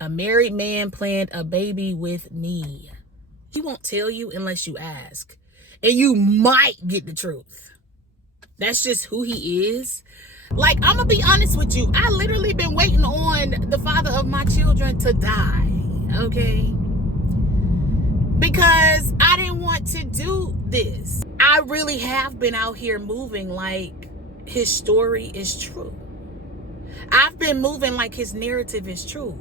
A married man planned a baby with me. He won't tell you unless you ask. And you might get the truth. That's just who he is. Like, I'm going to be honest with you. I literally been waiting on the father of my children to die. Okay? Because I didn't want to do this. I really have been out here moving like his story is true. I've been moving like his narrative is true.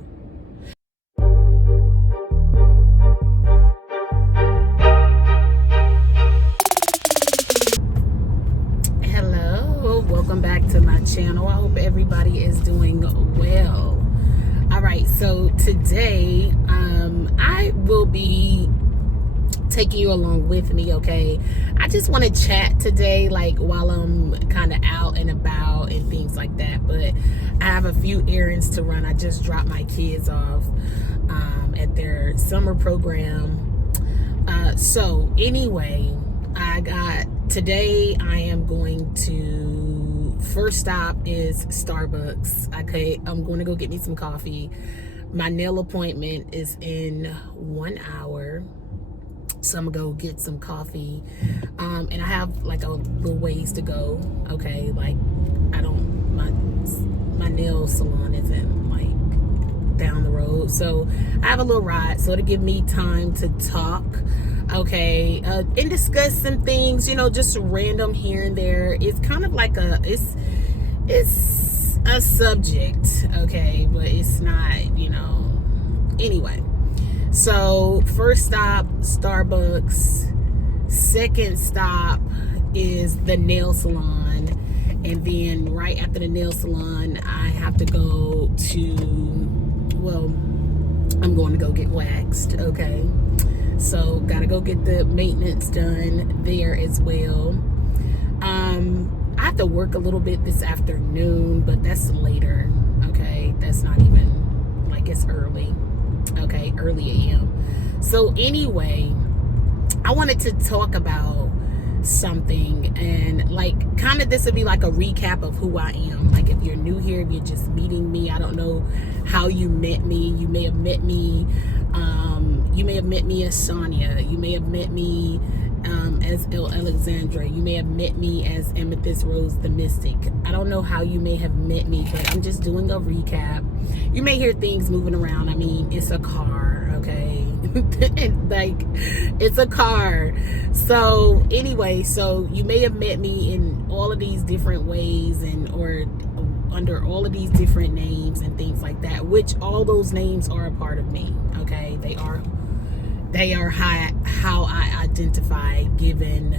Hello, welcome back to my channel. I hope everybody is doing well. All right, so today I will be taking you along with me, okay? I just want to chat today, like while I'm kind of out and about and things like that, but I have a few errands to run. I just dropped my kids off at their summer program. So anyway, today I am going to, first stop is Starbucks. Okay, I'm going to go get me some coffee. My nail appointment is in 1 hour. So I'm gonna go get some coffee. And I have like a little ways to go. Okay, like my nail salon isn't like down the road. So I have a little ride. So it'll give me time to talk. Okay, and discuss some things, you know, just random here and there. It's kind of like it's a subject, okay, but it's not, you know, anyway. So first stop, Starbucks. Second stop is the nail salon. And then right after the nail salon, I have to go to, well, I'm going to go get waxed, okay? So gotta go get the maintenance done there as well. I have to work a little bit this afternoon, but that's later, okay? That's not even, like, it's early. Okay, early AM. So anyway, I wanted to talk about something, and like kind of this would be like a recap of who I am. Like if you're new here, if you're just meeting me, I don't know how you met me. You may have met me as Sonya. You may have met me as Alexandra. You may have met me as Amethyst Rose the Mystic. I don't know how you may have met me, but I'm just doing a recap. You may hear things moving around. I mean, it's a car, okay? Like, it's a car. So anyway, so you may have met me in all of these different ways, and or under all of these different names and things like that, which all those names are a part of me, okay? They are how I identify given,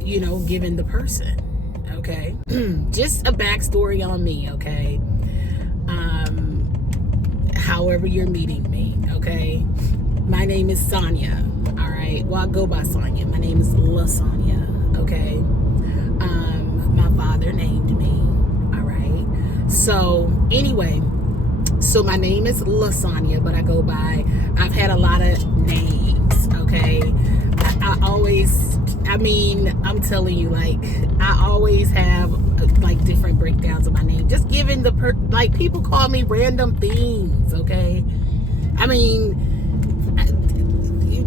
you know, given the person, okay? Just a backstory on me, okay? However you're meeting me, okay? My name is Sonya, all right? Well, I go by Sonya. My name is La Sonya, okay? My father named me, all right? So anyway, so my name is La Sonya, but I go by, I've had a lot of names, okay? I'm telling you, like, I always have like different breakdowns of my name, just given like people call me random things, okay? I mean,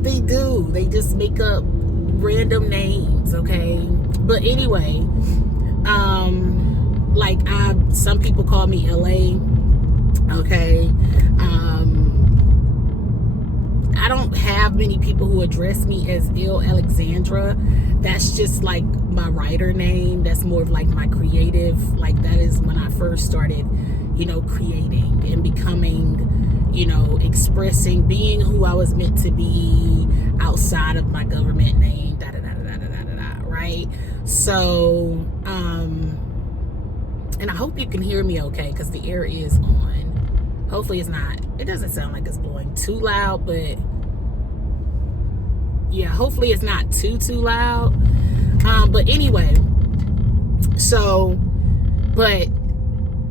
they do, they just make up random names, okay? But anyway, like some people call me LA, okay? I don't have many people who address me as Il Alexandra. That's just like my writer name. That's more of like my creative, like that is when I first started, you know, creating and becoming, you know, expressing, being who I was meant to be outside of my government name, right? So, and I hope you can hear me okay, because the air is on. Hopefully it's not, it doesn't sound like it's blowing too loud, but yeah, hopefully it's not too loud. But anyway, so, but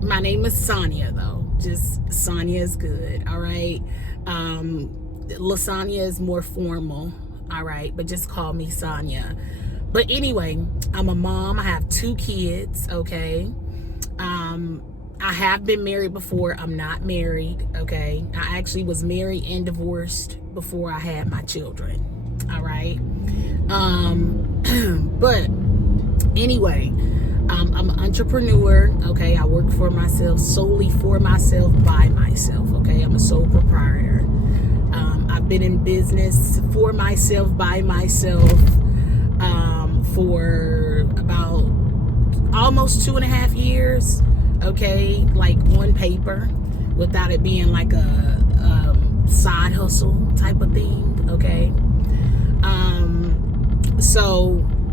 my name is Sonya though. Just Sonya is good, all right? Lasagna is more formal, all right? But just call me Sonya. But anyway, I'm a mom. I have 2 kids, okay? I have been married before. I'm not married, okay? I actually was married and divorced before I had my children, all right? But anyway, I'm an entrepreneur, okay? I work for myself, solely for myself, by myself, okay? I'm a sole proprietor. I've been in business for myself, by myself, for about almost 2.5 years, okay? Like on paper, without it being like a side hustle type of thing, okay?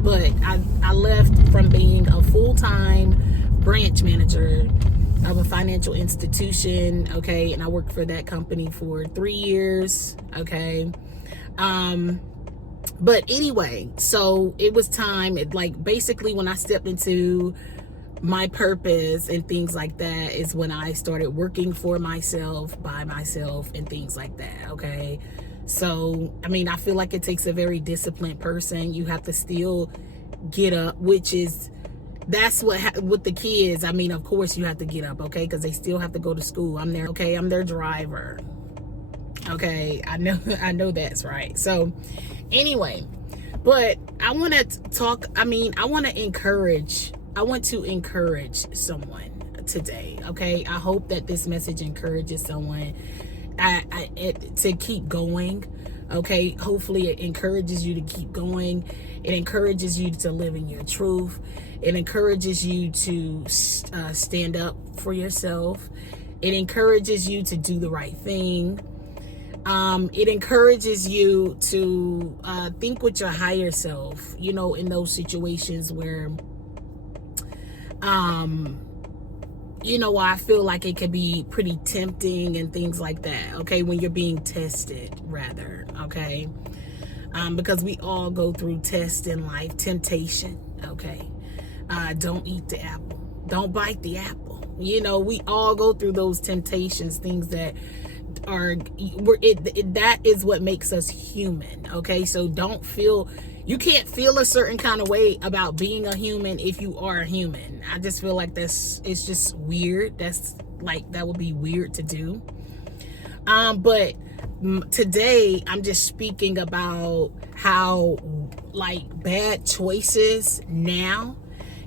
But I left from being a full-time branch manager of a financial institution, okay, and I worked for that company for 3 years, okay. But anyway, so it was time. Like basically when I stepped into my purpose and things like that is when I started working for myself, by myself, and things like that, okay. So I mean, I feel like it takes a very disciplined person. You have to still get up, that's what with the kids. I mean, of course you have to get up, okay, because they still have to go to school. I'm their driver, okay. I know that's right. So anyway, but I want to encourage someone today, okay. I hope that this message encourages someone to keep going, okay. Hopefully it encourages you to keep going. It encourages you to live in your truth. It encourages you to stand up for yourself. It encourages you to do the right thing. It encourages you to think with your higher self, you know, in those situations where you know, I feel like it could be pretty tempting and things like that, okay, when you're being tested, rather, okay, because we all go through tests in life, temptation, okay. Don't eat the apple, don't bite the apple, you know, we all go through those temptations, things that that is what makes us human, okay. So you can't feel a certain kind of way about being a human if you are a human. I just feel like it's just weird. That would be weird to do. But today I'm just speaking about how like bad choices now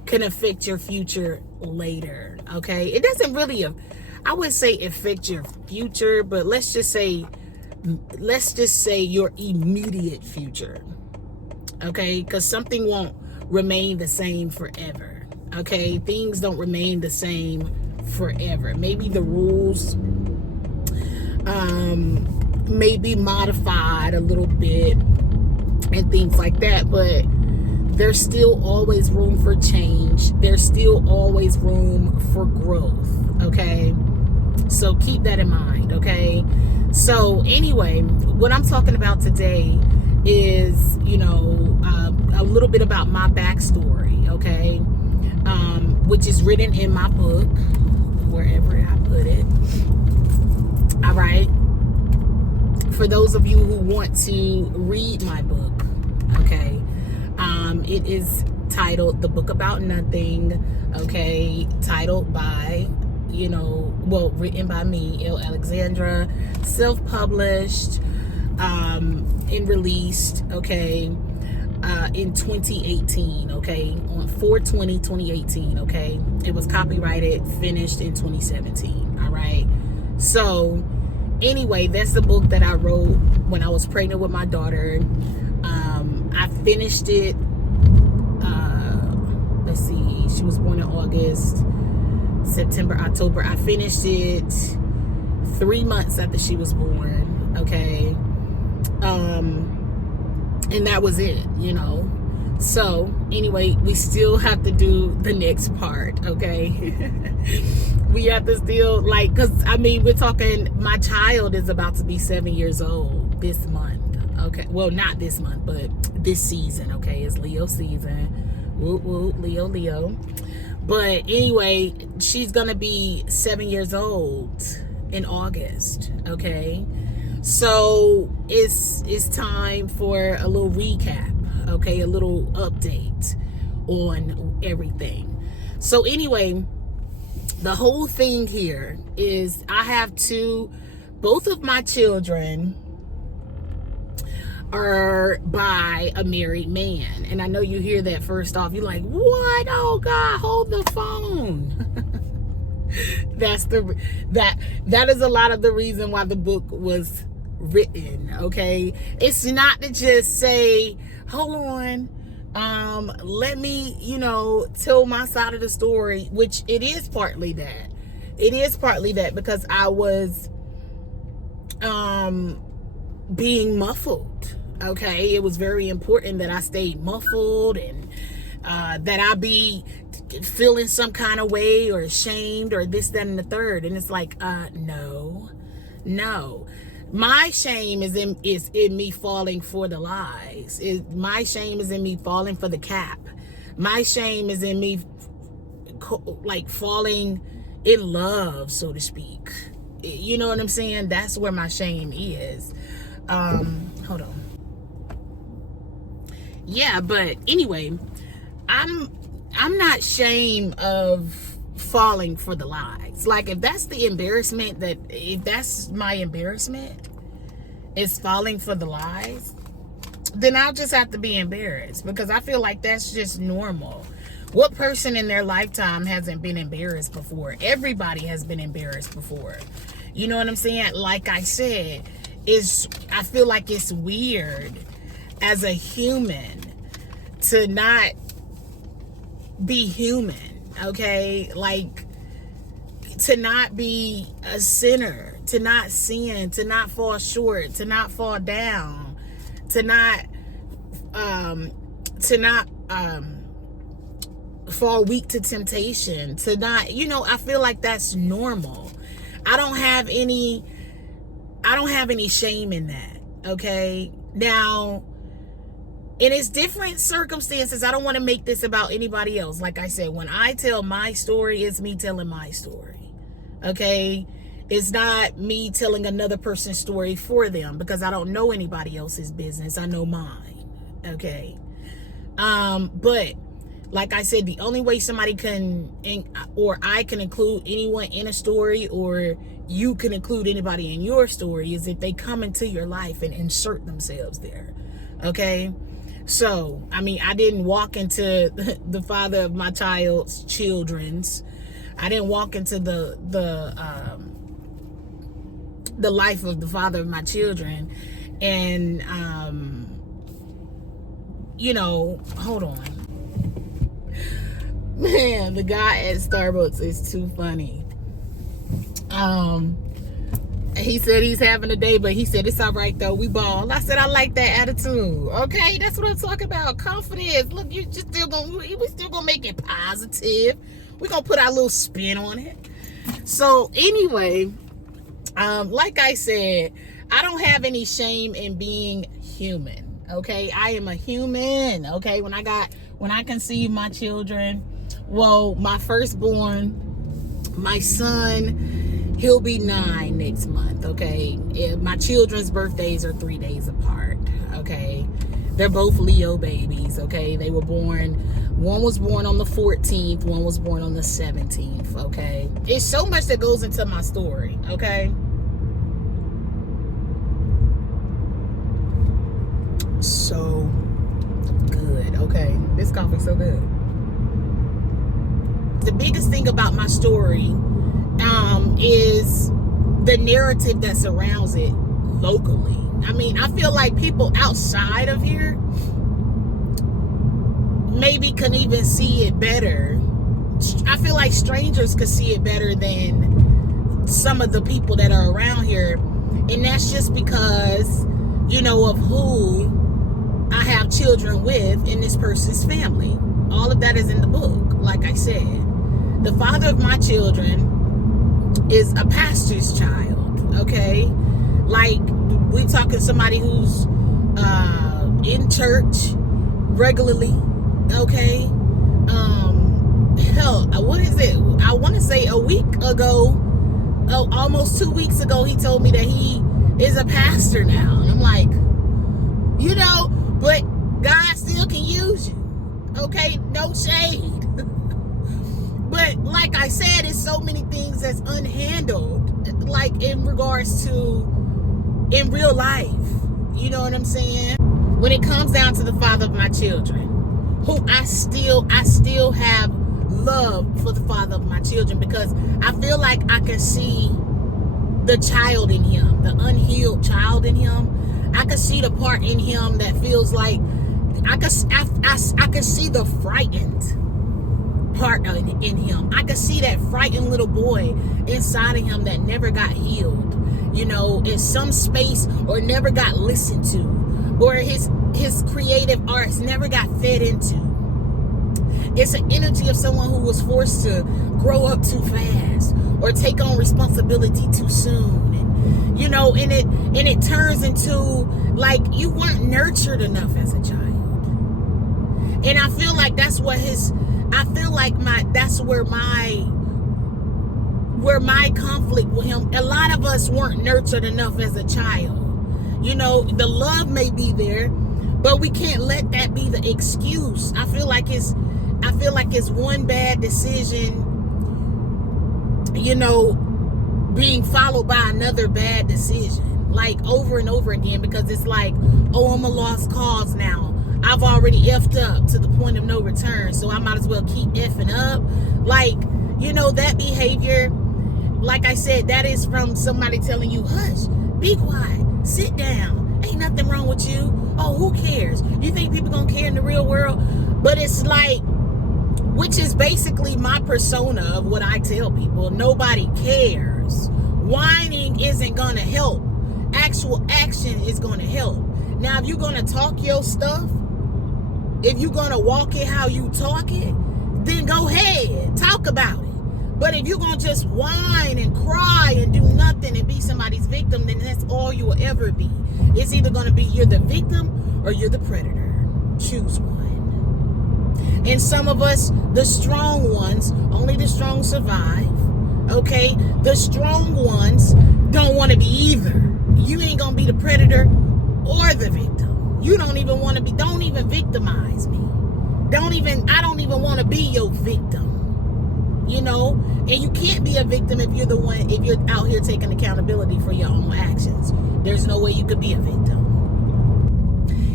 can affect your future later, okay. It doesn't really, I would say affect your future, but let's just say your immediate future, okay, because something won't remain the same forever, okay. Things don't remain the same forever. Maybe the rules may be modified a little bit and things like that, but there's still always room for change. There's still always room for growth, okay. So keep that in mind, okay. So anyway, what I'm talking about today is, you know, a little bit about my backstory, okay, which is written in my book, wherever I put it. All right. For those of you who want to read my book, okay, it is titled The Book About Nothing, okay, titled by, you know, well, written by me, L. Alexandra, self-published, and released, okay, in 2018, okay, on 4/20/2018, okay. It was copyrighted, finished in 2017, all right. So anyway, that's the book that I wrote when I was pregnant with my daughter. I finished it, let's see, she was born in August, September, October. I finished it 3 months after she was born, okay. And that was it, you know. So anyway, we still have to do the next part, okay. We have to still, like, because I mean, we're talking, my child is about to be 7 years old this month, okay. Well, not this month, but this season, okay. It's Leo season. Whoop whoop, Leo, Leo. But anyway, she's gonna be 7 years old in August, okay. So it's time for a little recap, okay, a little update on everything. So anyway, The whole thing here is I have both of my children are by a married man. And I know you hear that first off. You're like, what? Oh God, hold the phone. That is a lot of the reason why the book was written. Okay. It's not to just say, hold on, let me, tell my side of the story, which it is partly that. It is partly that because I was being muffled. Okay. It was very important that I stayed muffled and that I be feeling some kind of way or ashamed or this, that, and the third. And it's like, no. My shame is in me falling for the lies. My shame is in me falling for the cap. My shame is in me like falling in love, so to speak. You know what I'm saying? That's where my shame is. Hold on. Yeah, but anyway, I'm not ashamed of falling for the lies. Like, if that's the embarrassment, if that's my embarrassment is falling for the lies, then I'll just have to be embarrassed, because I feel like that's just normal. What person in their lifetime hasn't been embarrassed before? Everybody has been embarrassed before. You know what I'm saying? Like I said, I feel like it's weird as a human to not be human, okay? Like, to not be a sinner, to not sin, to not fall short, to not fall down, to not fall weak to temptation, to not, I feel like that's normal. I don't have any shame in that, okay? Now, and it's different circumstances. I don't want to make this about anybody else. Like I said, when I tell my story, it's me telling my story. Okay? It's not me telling another person's story for them, because I don't know anybody else's business. I know mine. Okay? But like I said, the only way somebody or I can include anyone in a story, or you can include anybody in your story, is if they come into your life and insert themselves there. Okay? So, I mean, I didn't walk into the father of my children's. I didn't walk into the life of the father of my children. And, hold on. Man, the guy at Starbucks is too funny. He said he's having a day, but he said it's all right though. We ball. I said I like that attitude. Okay, that's what I'm talking about. Confidence. Look, we still gonna make it positive. We're gonna put our little spin on it. So anyway, like I said, I don't have any shame in being human. Okay, I am a human. Okay, when I conceived my children, well, my firstborn, my son, he'll be 9 next month. Okay, my children's birthdays are 3 days apart. Okay, they're both Leo babies. Okay, they were born, one was born on the 14th, one was born on the 17th. Okay, it's so much that goes into my story. Okay, so good. Okay, this coffee's so good. The biggest thing about my story is the narrative that surrounds it locally. I mean, I feel like people outside of here maybe can even see it better. I feel like strangers could see it better than some of the people that are around here. And that's just because, of who I have children with in this person's family. All of that is in the book, like I said. The father of my children is a pastor's child, okay? Like, we're talking somebody who's in church regularly, okay? Hell, what is it? I want to say a week ago, almost 2 weeks ago, he told me that he is a pastor now. And I'm like, but God still can use you, okay? No shade. But like I said, it's so many things that's unhandled, like in regards to in real life. You know what I'm saying? When it comes down to the father of my children, who I still have love for the father of my children, because I feel like I can see the child in him, the unhealed child in him. I can see the part in him that feels like I can see the frightened part in him. I can see that frightened little boy inside of him that never got healed, you know, in some space, or never got listened to, or his creative arts never got fed into. It's an energy of someone who was forced to grow up too fast or take on responsibility too soon, and you know, and it turns into like you weren't nurtured enough as a child. And I feel like that's what that's where my conflict with him. A lot of us weren't nurtured enough as a child. You know, the love may be there, but we can't let that be the excuse. I feel like it's one bad decision, you know, being followed by another bad decision, like over and over again, because it's like, oh, I'm a lost cause now. I've already effed up to the point of no return, so I might as well keep effing up. Like, you know, that behavior, like I said, that is from somebody telling you, hush, be quiet, sit down, ain't nothing wrong with you. Oh, who cares? You think people gonna care in the real world? But it's like, which is basically my persona of what I tell people. Nobody cares. Whining isn't gonna help. Actual action is gonna help. Now, if you're gonna talk your stuff, if you're gonna walk it how you talk it, then go ahead, talk about it. But if you're gonna just whine and cry and do nothing and be somebody's victim, then that's all you will ever be. It's either gonna be you're the victim or you're the predator. Choose one. And some of us, the strong ones, only the strong survive. Okay? The strong ones don't want to be either. You ain't gonna be the predator or the victim. You don't even want to be, don't even victimize me. I don't even want to be your victim. You know? And you can't be a victim if you're out here taking accountability for your own actions. There's no way you could be a victim.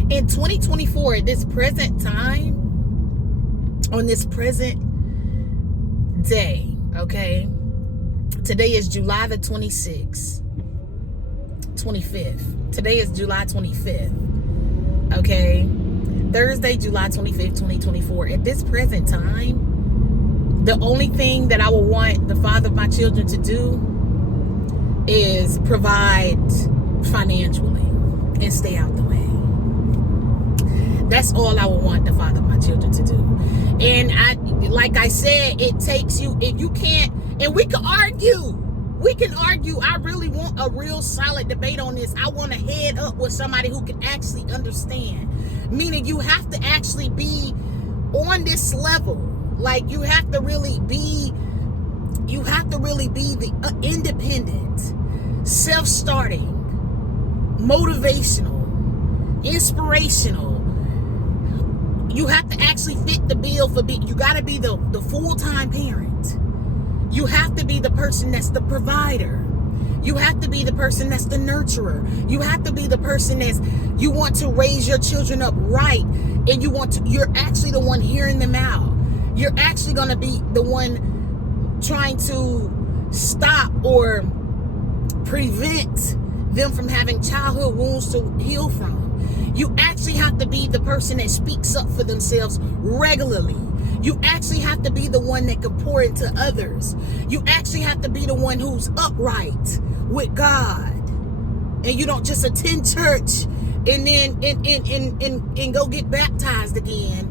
In 2024, at this present time, on this present day, okay? Today is July the 25th. Today is July 25th. Okay? Thursday, July 25th, 2024. At this present time, the only thing that I will want the father of my children to do is provide financially and stay out the way. That's all I would want the father of my children to do. And like I said, it takes you, if you can't, and we can argue. I really want a real solid debate on this. I want to head up with somebody who can actually understand. Meaning you have to actually be on this level. Like you have to really be the independent, self-starting, motivational, inspirational. You have to actually fit the bill for you got to be the full-time parent. You have to be the person that's the provider. You have to be the person that's the nurturer. You have to be the person you want to raise your children up right, and you're actually the one hearing them out. You're actually going to be the one trying to stop or prevent them from having childhood wounds to heal from. You actually have to be the person that speaks up for themselves regularly. You actually have to be the one that can pour into others. You actually have to be the one who's upright with God. And you don't just attend church and then and go get baptized again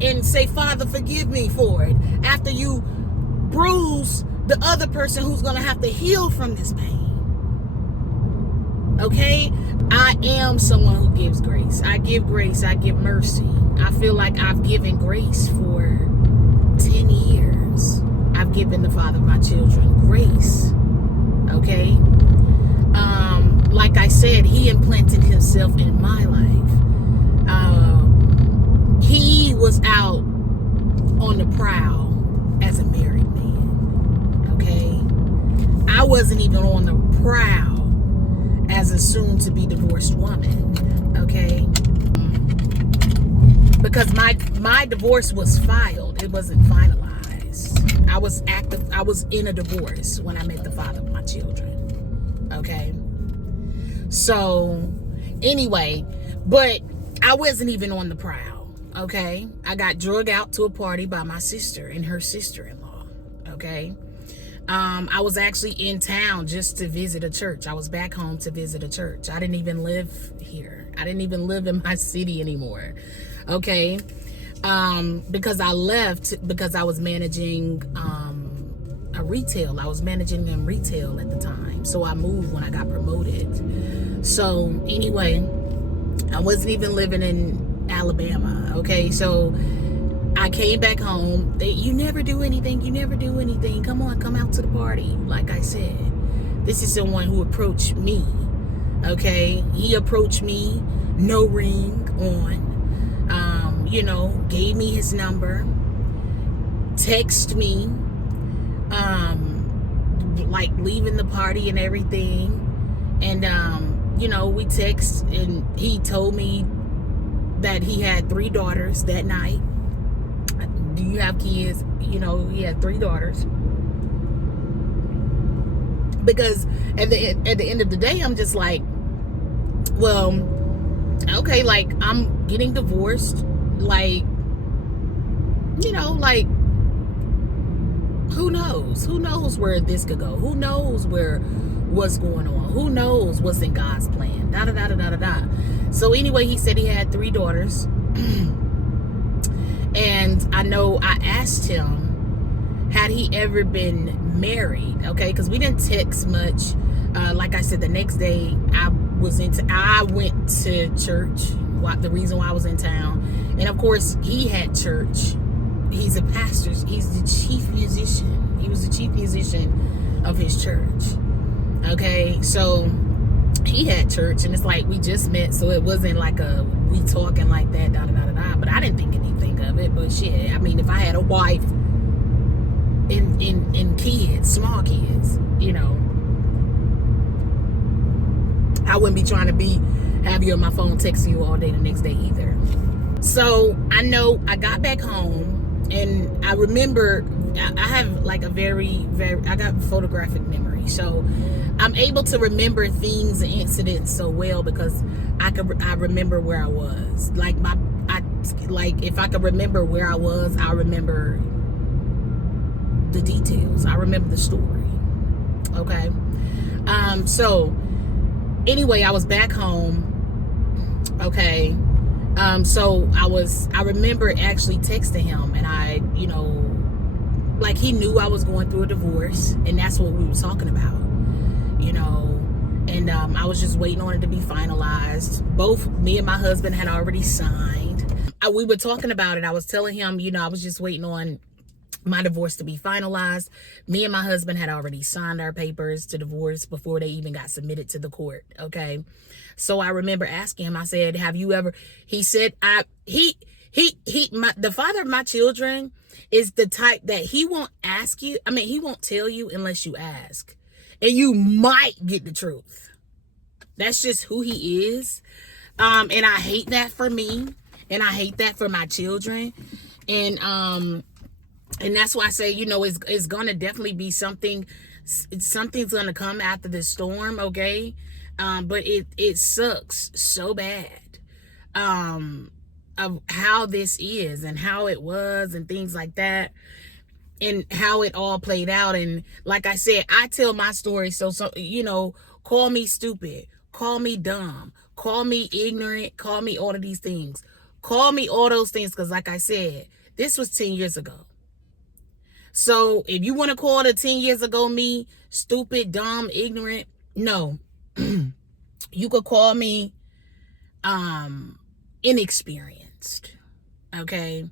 and say, Father, forgive me for it, after you bruise the other person who's going to have to heal from this pain. Okay? I am someone who gives grace. I give grace. I give mercy. I feel like I've given grace for 10 years. I've given the father of my children grace. Okay? Like I said, he implanted himself in my life. He was out on the prowl as a married man. Okay, I wasn't even on the prowl as a soon-to-be divorced woman. Okay, because my divorce was filed, it wasn't finalized. I was in a divorce when I met the father of my children. Okay, so anyway, but I wasn't even on the prowl. Okay, I got drug out to a party by my sister and her sister-in-law. Okay, I was actually in town just to visit a church. I was back home to visit a church. I didn't even live here. I didn't even live in my city anymore. Okay, because I left because I was managing a retail. I was managing in retail at the time. So I moved when I got promoted. So anyway, I wasn't even living in Alabama. Okay, so I came back home. You never do anything. You never do anything. Come on, come out to the party. Like I said, this is someone who approached me. Okay, he approached me, no ring on. Gave me his number, text me, like leaving the party and everything. And, we text, and he told me that he had 3 daughters that night. Do you have kids? He had 3 daughters. Because at the end of the day, I'm just like, well, okay, like, I'm getting divorced. Like, like, who knows? Who knows where this could go? Who knows what's going on? Who knows what's in God's plan? Da da da da da da. So anyway, he said he had 3 daughters. And I know I asked him, had he ever been married? Okay, because we didn't text much. Like I said, the next day I went to church. The reason why I was in town, and of course he had church. He's a pastor. He's the chief musician. He was the chief musician of his church. Okay, so he had church, and it's like we just met, so it wasn't like we talking like that, da da da da da. But I didn't think anything of it. But shit, I mean, if I had a wife and kids, small kids, I wouldn't be trying to have you on my phone texting you all day the next day either. So I know I got back home, and I remember I have like a very, I got photographic memory. So I'm able to remember things and incidents so well because I remember where I was. Like if I could remember where I was, I remember the details. I remember the story. Okay. So anyway, I was back home. Okay. So I remember actually texting him, and like he knew I was going through a divorce, and that's what we were talking about, and I was just waiting on it to be finalized. Both me and my husband had already signed. We were talking about it. I was telling him, I was just waiting on my divorce to be finalized. Me and my husband had already signed our papers to divorce before they even got submitted to the court. Okay. So I remember asking him, I said, have you ever, he said, the father of my children is the type that he won't ask you. I mean, he won't tell you unless you ask, and you might get the truth. That's just who he is. And I hate that for me, and I hate that for my children. And that's why I say, it's gonna definitely be something's gonna come after the storm, okay? But it sucks so bad of how this is and how it was and things like that, and how it all played out. And like I said, I tell my story, so call me stupid, call me dumb, call me ignorant, call me all of these things, call me all those things, because like I said, this was 10 years ago. So if you want to call the 10 years ago me stupid, dumb, ignorant, no. You could call me inexperienced. Okay?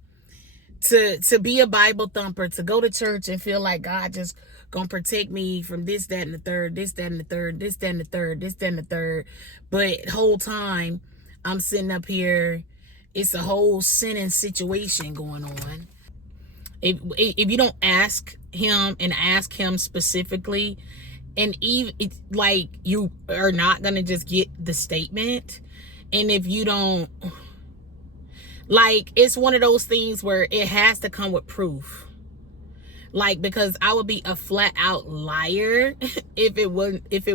To be a Bible thumper, to go to church and feel like God just gonna protect me from this, that, and the third, this, that, and the third, this, that, and the third, this, that, and the third. But whole time I'm sitting up here, it's a whole sinning situation going on. If you don't ask him and ask him specifically, and even it's like you are not gonna just get the statement. And if you don't, like, it's one of those things where it has to come with proof. Like, because I would be a flat out liar if it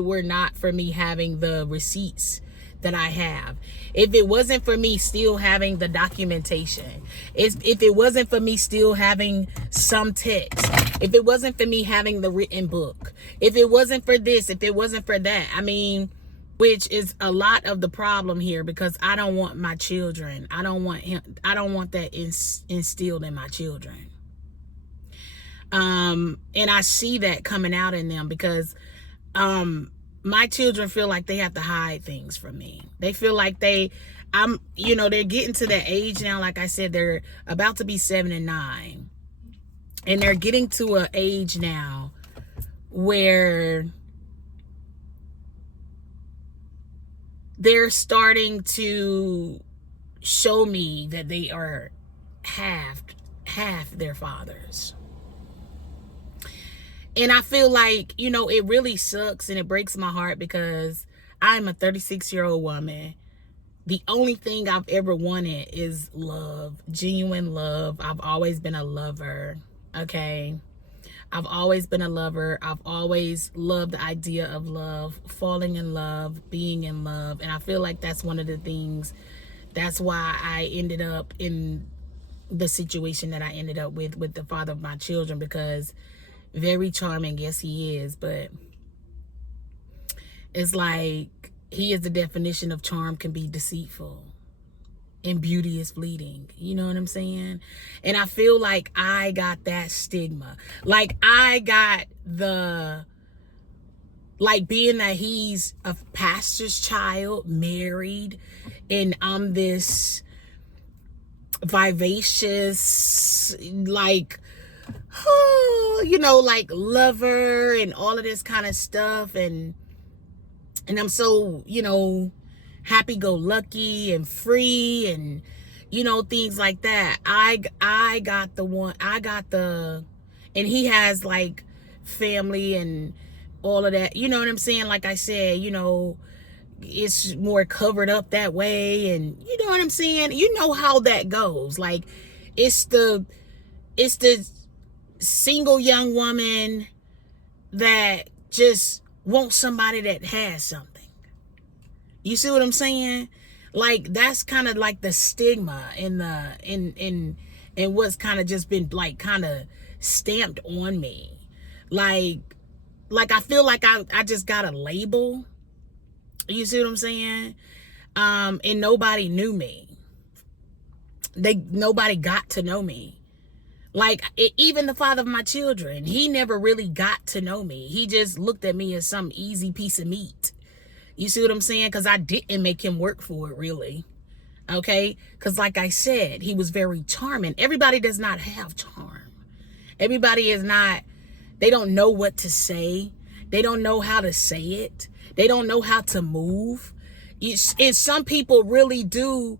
were not for me having the receipts that I have. If it wasn't for me still having the documentation, if it wasn't for me still having some text, if it wasn't for me having the written book, if it wasn't for this, if it wasn't for that, I mean, which is a lot of the problem here, because I don't want my children, I don't want that instilled in my children. And I see that coming out in them, because my children feel like they have to hide things from me. They feel like they're getting to that age now. Like I said, they're about to be 7 and 9. And they're getting to an age now where they're starting to show me that they are half their fathers. And I feel like, it really sucks and it breaks my heart, because I'm a 36-year-old woman. The only thing I've ever wanted is love, genuine love. I've always been a lover, okay? I've always been a lover. I've always loved the idea of love, falling in love, being in love. And I feel like that's one of the things, that's why I ended up in the situation that I ended up with the father of my children, because very charming, yes he is, but it's like he is the definition of charm can be deceitful and beauty is fleeting. You know what I'm saying? And I feel like I got that stigma. Like I got being that he's a pastor's child, married, and I'm this vivacious, like lover and all of this kind of stuff, and I'm so happy-go-lucky and free, and things like that. I got and he has like family and all of that, you know what I'm saying? Like I said, it's more covered up that way, and you know what I'm saying? You know how that goes. Like it's the single young woman that just wants somebody that has something. You see what I'm saying? Like that's kind of like the stigma in what's kind of just been like kind of stamped on me. Like I feel like I just got a label. You see what I'm saying? And nobody knew me. Nobody got to know me. Like, even the father of my children, he never really got to know me. He just looked at me as some easy piece of meat. You see what I'm saying? Because I didn't make him work for it, really. Okay? Because like I said, he was very charming. Everybody does not have charm. Everybody is not, they don't know what to say. They don't know how to say it. They don't know how to move. And some people really do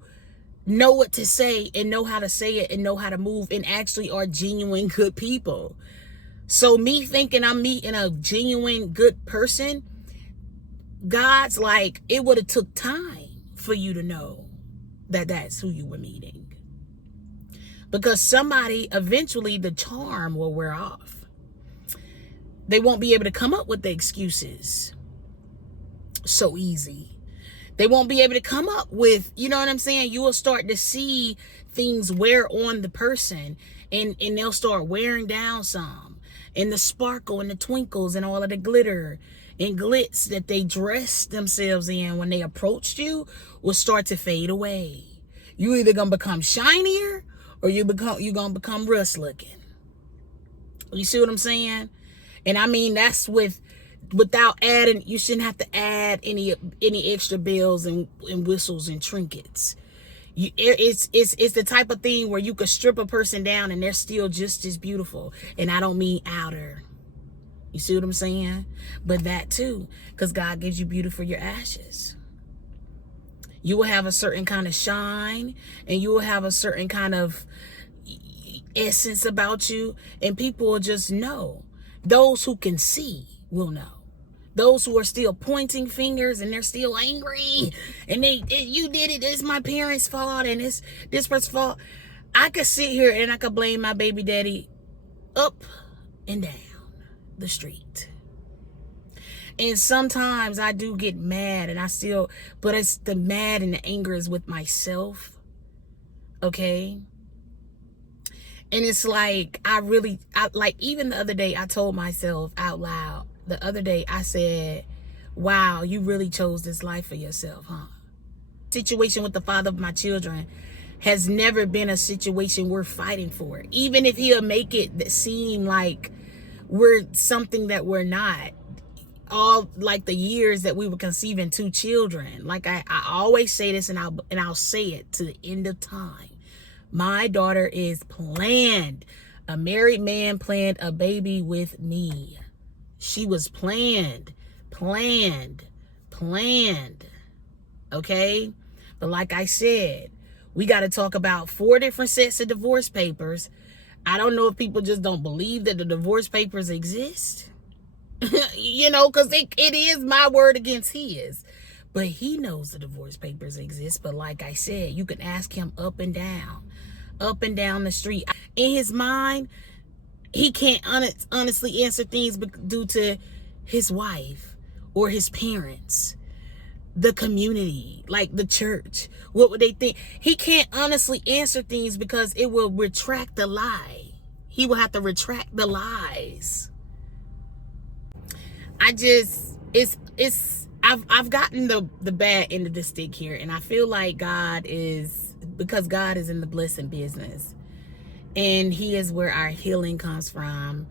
know what to say and know how to say it and know how to move and actually are genuine good people. So me thinking I'm meeting a genuine good person, God's like, it would have took time for you to know that that's who you were meeting. Because somebody, eventually the charm will wear off. They won't be able to come up with the excuses so easy. They won't be able to come up with, you know what I'm saying? You will start to see things wear on the person, and they'll start wearing down some. And the sparkle and the twinkles and all of the glitter and glitz that they dressed themselves in when they approached you will start to fade away. You either gonna become shinier or you're gonna become rust looking. You see what I'm saying? And I mean, that's without adding, you shouldn't have to add any extra bells and whistles and trinkets. It's the type of thing where you could strip a person down and they're still just as beautiful. And I don't mean outer. You see what I'm saying? But that too, because God gives you beauty for your ashes. You will have a certain kind of shine, and you will have a certain kind of essence about you, and people will just know. Those who can see will know. Those who are still pointing fingers and they're still angry and you did it, it's my parents' fault and it's this person's fault. I could sit here and I could blame my baby daddy up and down the street. And sometimes I do get mad but it's the mad and the anger is with myself. Okay? And it's like, like even the other day, I told myself out loud, the other day I said, wow, you really chose this life for yourself, huh? Situation with the father of my children has never been a situation worth fighting for. Even if he'll make it seem like we're something that we're not. All like the years that we were conceiving 2 children. Like I always say this and I'll say it to the end of time. My daughter is planned. A married man planned a baby with me. She was planned. Okay? But like I said, we got to talk about 4 different sets of divorce papers. I don't know if people just don't believe that the divorce papers exist. You know, because it is my word against his. But he knows the divorce papers exist. But like I said, you can ask him up and down the street. In his mind, he can't honestly answer things due to his wife or his parents, the community, like the church. What would they think? He can't honestly answer things because it will retract the lie. He will have to retract the lies. I've gotten the bad end of the stick here, and I feel like because God is in the blessing business, and he is where our healing comes from,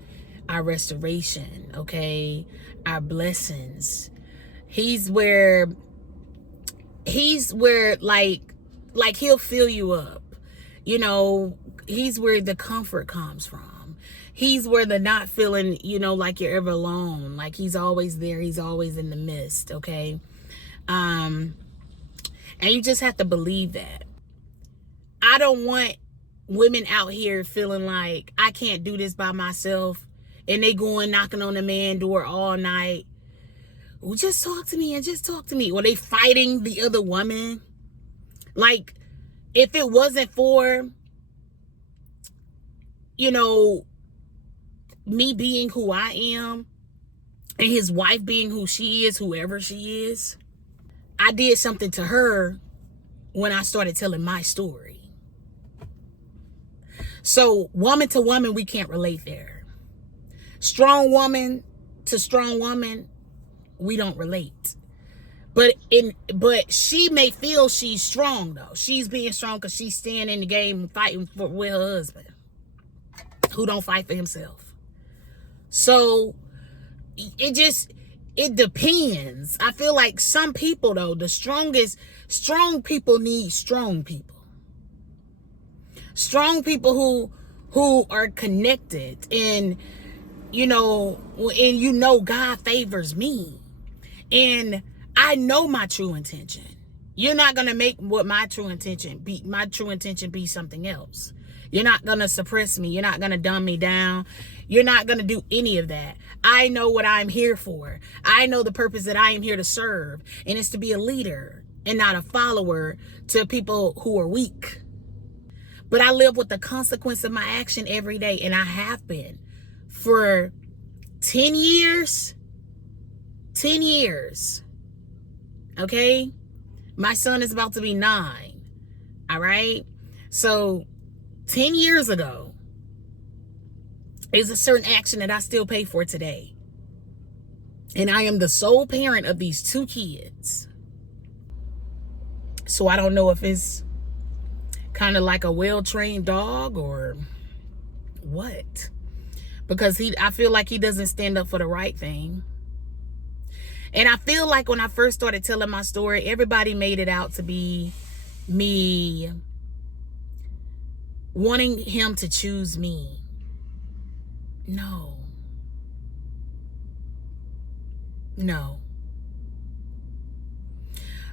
our restoration, okay, our blessings. He's where like he'll fill you up, you know. He's where the comfort comes from. He's where the not feeling, you know, like you're ever alone. Like he's always there. He's always in the midst, okay? And you just have to believe that. I don't want women out here feeling like I can't do this by myself and they going knocking on the man door all night. Well, just talk to me and just talk to me. Or they fighting the other woman. Like, if it wasn't for, you know, me being who I am and his wife being who she is, whoever she is, I did something to her when I started telling my story. So woman to woman, we can't relate there. Strong woman to strong woman, we don't relate. But she may feel she's strong though. She's being strong because she's staying in the game fighting with her husband, who don't fight for himself. So it depends. I feel like some people though, strong people need strong people. Strong people who are connected, and you know God favors me. And I know my true intention. You're not going to make what my true intention be something else. You're not going to suppress me. You're not going to dumb me down. You're not going to do any of that. I know what I'm here for. I know the purpose that I am here to serve. And it's to be a leader and not a follower to people who are weak. But I live with the consequence of my action every day. And I have been for 10 years. 10 years. Okay? My son is about to be 9. All right? So 10 years ago is a certain action that I still pay for today. And I am the sole parent of these 2 kids. So I don't know if it's kind of like a well-trained dog or what. Because I feel like he doesn't stand up for the right thing. And I feel like when I first started telling my story, everybody made it out to be me wanting him to choose me. No.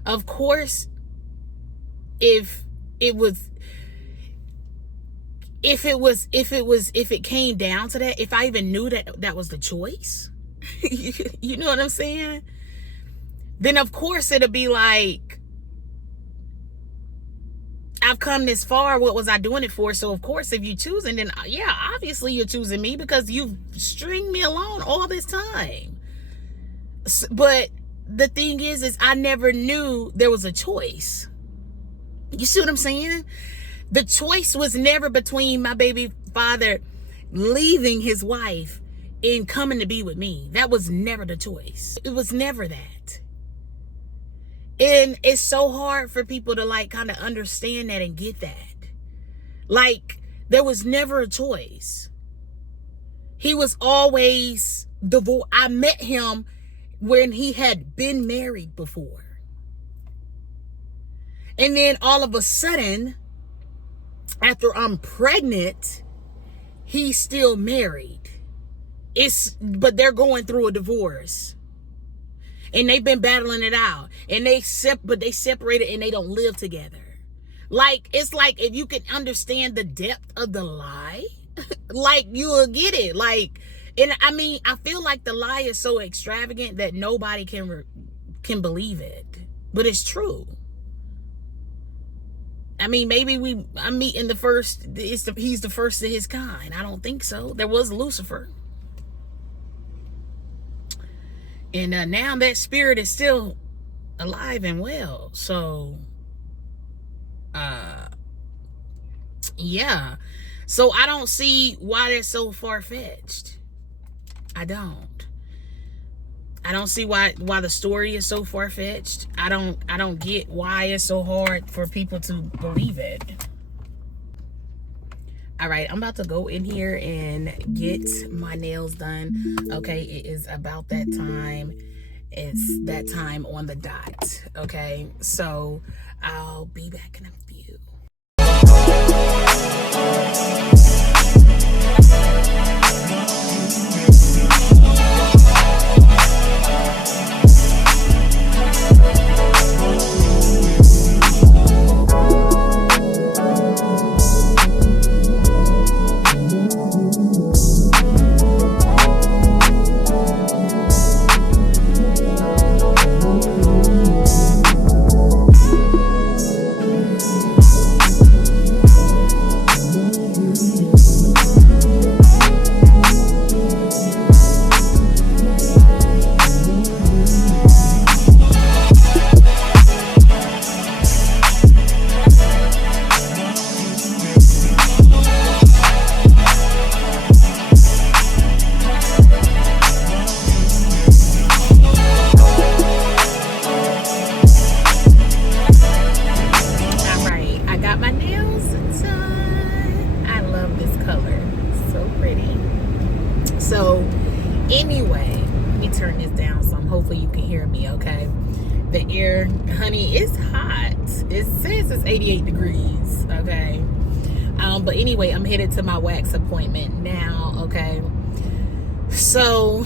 Of course, if it was, if it came down to that, if I even knew that that was the choice, you know what I'm saying? Then of course it'll be like, I've come this far. What was I doing it for? So of course, if you choosing, then yeah, obviously you're choosing me because you've stringed me along all this time. But the thing is I never knew there was a choice. You see what I'm saying? The choice was never between my baby father leaving his wife and coming to be with me. That was never the choice. It was never that. And it's so hard for people to like kind of understand that and get that. Like, there was never a choice. He was always divorced. I met him when he had been married before. And then all of a sudden, after I'm pregnant, he's still married. But they're going through a divorce. And they've been battling it out. And but they separated and they don't live together. Like, it's like if you can understand the depth of the lie, like you'll get it. Like, and I mean, I feel like the lie is so extravagant that nobody can believe it. But it's true. I mean, maybe I'm meeting the first, he's the first of his kind. I don't think so. There was Lucifer. And now that spirit is still alive and well. So, yeah. So I don't see why they're so far-fetched. I don't see why the story is so far-fetched. I don't get why it's so hard for people to believe it. All right, I'm about to go in here and get my nails done. Okay, it is about that time. It's that time on the dot. Okay, so I'll be back in a few. So anyway, let me turn this down so hopefully you can hear me, okay? The air, honey, it's hot. It says it's 88 degrees, okay? But anyway, I'm headed to my wax appointment now, okay? So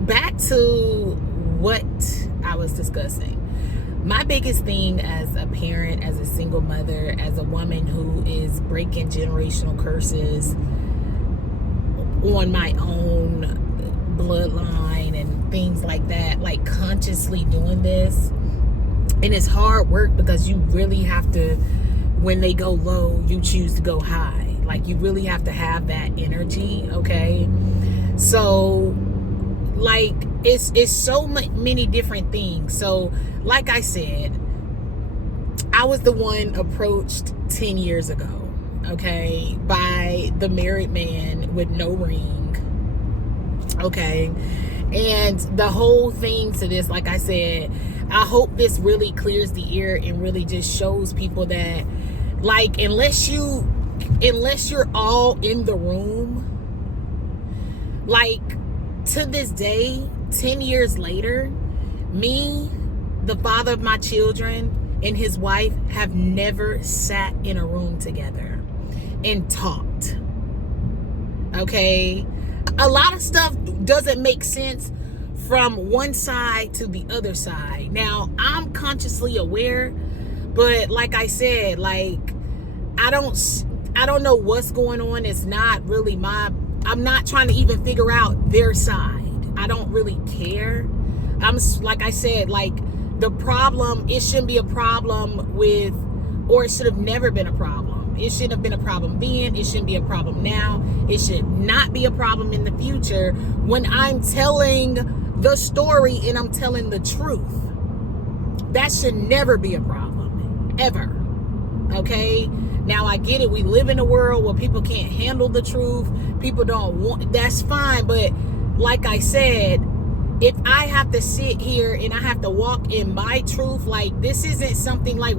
back to what I was discussing. My biggest thing as a parent, as a single mother, as a woman who is breaking generational curses on my own bloodline and things like that, like consciously doing this. And it's hard work because you really have to, when they go low, you choose to go high. Like, you really have to have that energy, okay? So, like, it's so many different things. So, like I said, I was the one approached 10 years ago, okay, by the married man with no ring, okay? And the whole thing to this, like I said, I hope this really clears the air and really just shows people that, like, unless you're all in the room, like, to this day, 10 years later, me, the father of my children, and his wife have never sat in a room together and talked, okay? A lot of stuff doesn't make sense from one side to the other side. Now, I'm consciously aware, but like I said, like, I don't know what's going on. It's not really I'm not trying to even figure out their side. I don't really care. Like I said, like the problem, it shouldn't be a problem with, or it should have never been a problem. It shouldn't have been a problem then. It shouldn't be a problem now. It should not be a problem in the future when I'm telling the story and I'm telling the truth. That should never be a problem, ever. Okay? Now I get it. We live in a world where people can't handle the truth. People don't want, that's fine. But like I said, if I have to sit here and I have to walk in my truth, like this isn't something like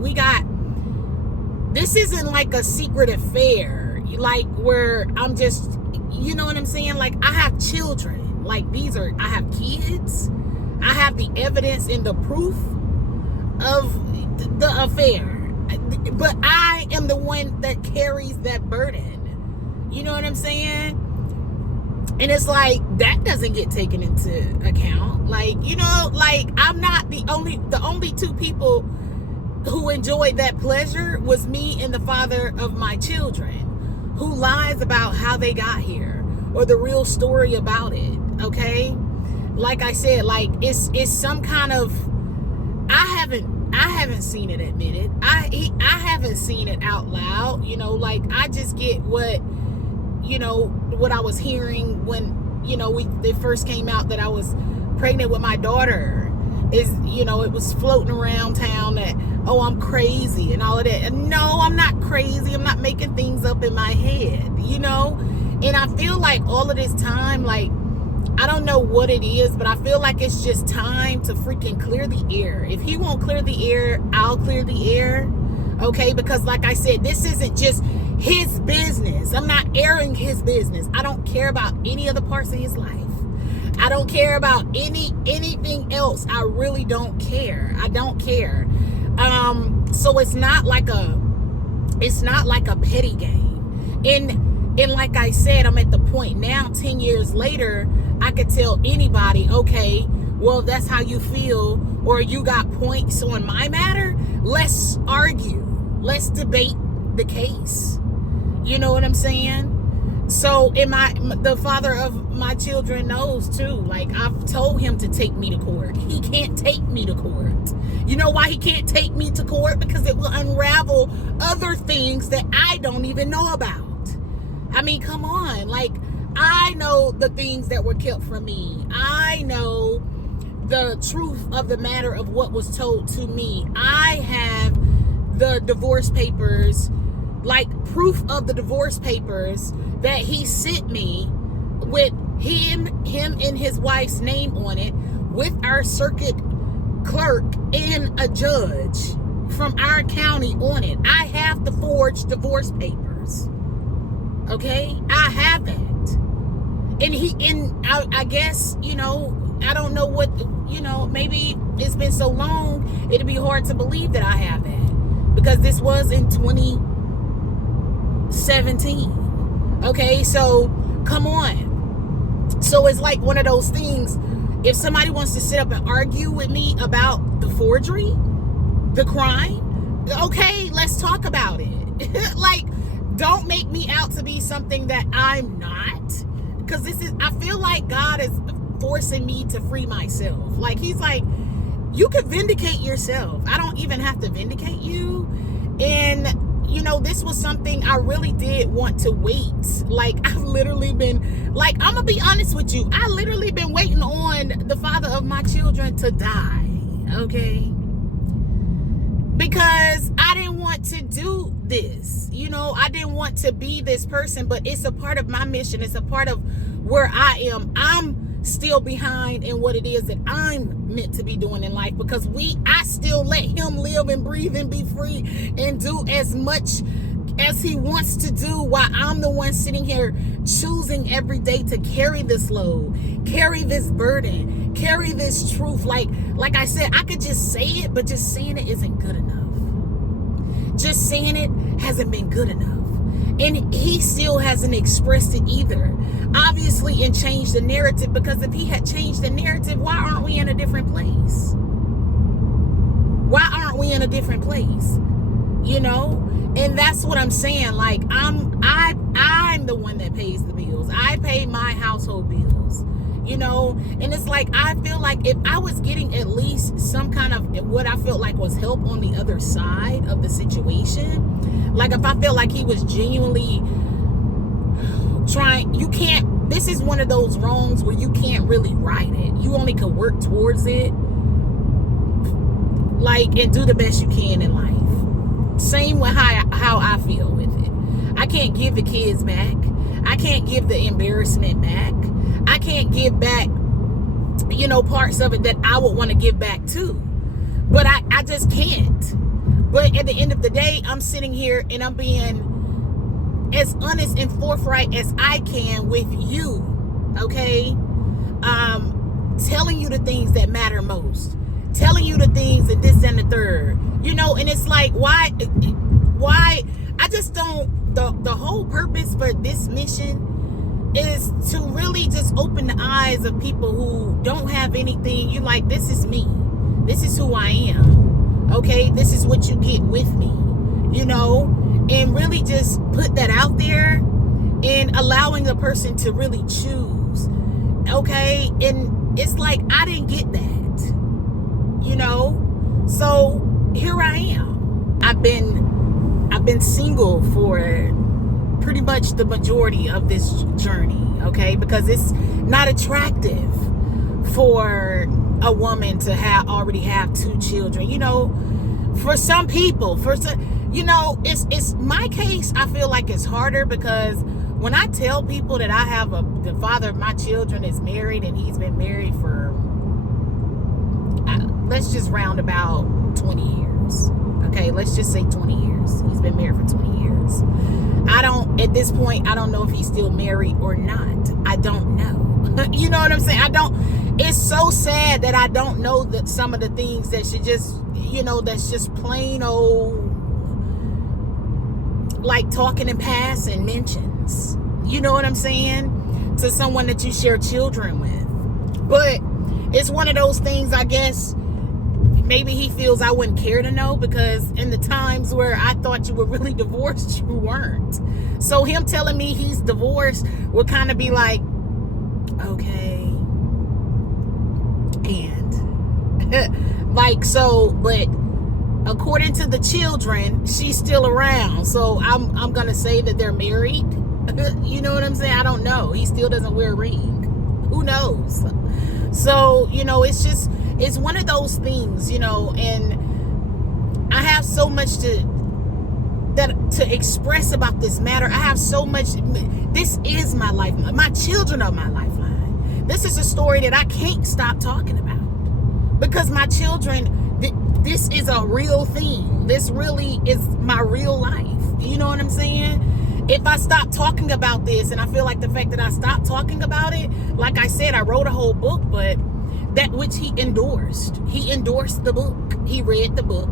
this isn't like a secret affair, like where I'm just, you know what I'm saying? Like I have children, like I have kids. I have the evidence and the proof of the affair. But I am the one that carries that burden. You know what I'm saying? And it's like, that doesn't get taken into account. Like, you know, like I'm not the only two people who enjoyed that pleasure was me and the father of my children, who lies about how they got here or the real story about it. Okay. Like I said, like it's some kind of, I haven't seen it admitted. I haven't seen it out loud. You know, like I just get what I was hearing when, it first came out that I was pregnant with my daughter. Is, it was floating around town that, oh, I'm crazy and all of that. And no, I'm not crazy. I'm not making things up in my head, And I feel like all of this time, like, I don't know what it is, but I feel like it's just time to freaking clear the air. If he won't clear the air, I'll clear the air. Okay? Because like I said, this isn't just his business. I'm not airing his business. I don't care about any other parts of his life. I don't care about anything else. I really don't care. I don't care. So it's not like a petty game. And like I said, I'm at the point now, 10 years later, I could tell anybody, okay, well, that's how you feel, or you got points on my matter. Let's argue. Let's debate the case. You know what I'm saying? So the father of my children knows too. Like, I've told him to take me to court. He can't take me to court. You know why he can't take me to court? Because it will unravel other things that I don't even know about. I mean, come on. Like, I know the things that were kept from me. I know the truth of the matter of what was told to me. I have the divorce papers, like proof of the divorce papers that he sent me with him and his wife's name on it, with our circuit clerk and a judge from our county on it. I have the forged divorce papers. Okay? I have that. And I guess, I don't know what, maybe it's been so long, it'd be hard to believe that I have that. Because this was in 2017. Okay, so come on. So it's like one of those things. If somebody wants to sit up and argue with me about the forgery, the crime, okay, let's talk about it. Like, don't make me out to be something that I'm not. Because I feel like God is forcing me to free myself. Like, he's like, you can vindicate yourself. I don't even have to vindicate you. And, this was something I really did want to wait. Like, I've literally been, like, I'm going to be honest with you. I literally been waiting on the father of my children to die. Okay? Because I didn't want to do this. I didn't want to be this person, but it's a part of my mission. It's a part of where I am. I'm still behind in what it is that I'm meant to be doing in life, because I still let him live and breathe and be free and do as much as he wants to do, while I'm the one sitting here choosing every day to carry this load, carry this burden, carry this truth. Like I said, I could just say it, but just saying it isn't good enough. Just saying it hasn't been good enough. And he still hasn't expressed it either. Obviously, and changed the narrative, because if he had changed the narrative, why aren't we in a different place? Why aren't we in a different place? And that's what I'm saying. Like, I'm the one that pays the bills. I pay my household bills, you know. And it's like, I feel like if I was getting at least some kind of what I felt like was help on the other side of the situation, like if I felt like he was genuinely trying, you can't, this is one of those wrongs where you can't really right it. You only can work towards it, like, and do the best you can in life. Same with how I feel with it. I can't give the kids back. I can't give the embarrassment back. I can't give back, you know, parts of it that I would want to give back too. But I just can't. But at the end of the day, I'm sitting here and I'm being as honest and forthright as I can with you, okay? Telling you the things that matter most. Telling you the things and this and the third. You know, and it's like, why I just don't, the whole purpose for this mission is to really just open the eyes of people who don't have anything. You like, this is me. This is who I am. Okay? This is what you get with me. You know? And really just put that out there and allowing the person to really choose. Okay? And it's like, I didn't get that. You know? So here I am. I've been single for pretty much the majority of this journey, okay? Because it's not attractive for a woman to already have 2 children. You know, for some people, you know, it's my case. I feel like it's harder because when I tell people that I have the father of my children is married and he's been married for, let's just round about 20 years. Okay, let's just say 20 years. He's been married for 20 years. At this point, I don't know if he's still married or not. I don't know. You know what I'm saying? It's so sad that I don't know that some of the things that should just, you know, that's just plain old, like talking in passing mentions. You know what I'm saying? To someone that you share children with. But it's one of those things, I guess, maybe he feels I wouldn't care to know because in the times where I thought you were really divorced, you weren't. So him telling me he's divorced would kind of be like, okay. And like, so, but according to the children, she's still around. So I'm going to say that they're married. You know what I'm saying? I don't know. He still doesn't wear a ring. Who knows? So, you know, it's one of those things, you know, and I have so much to express about this matter. I have so much. This is my lifeline. My children are my lifeline. This is a story that I can't stop talking about because my children, this is a real thing. This really is my real life. You know what I'm saying? If I stop talking about this, and I feel like the fact that I stopped talking about it, like I said, I wrote a whole book, but that which he endorsed the book. He read the book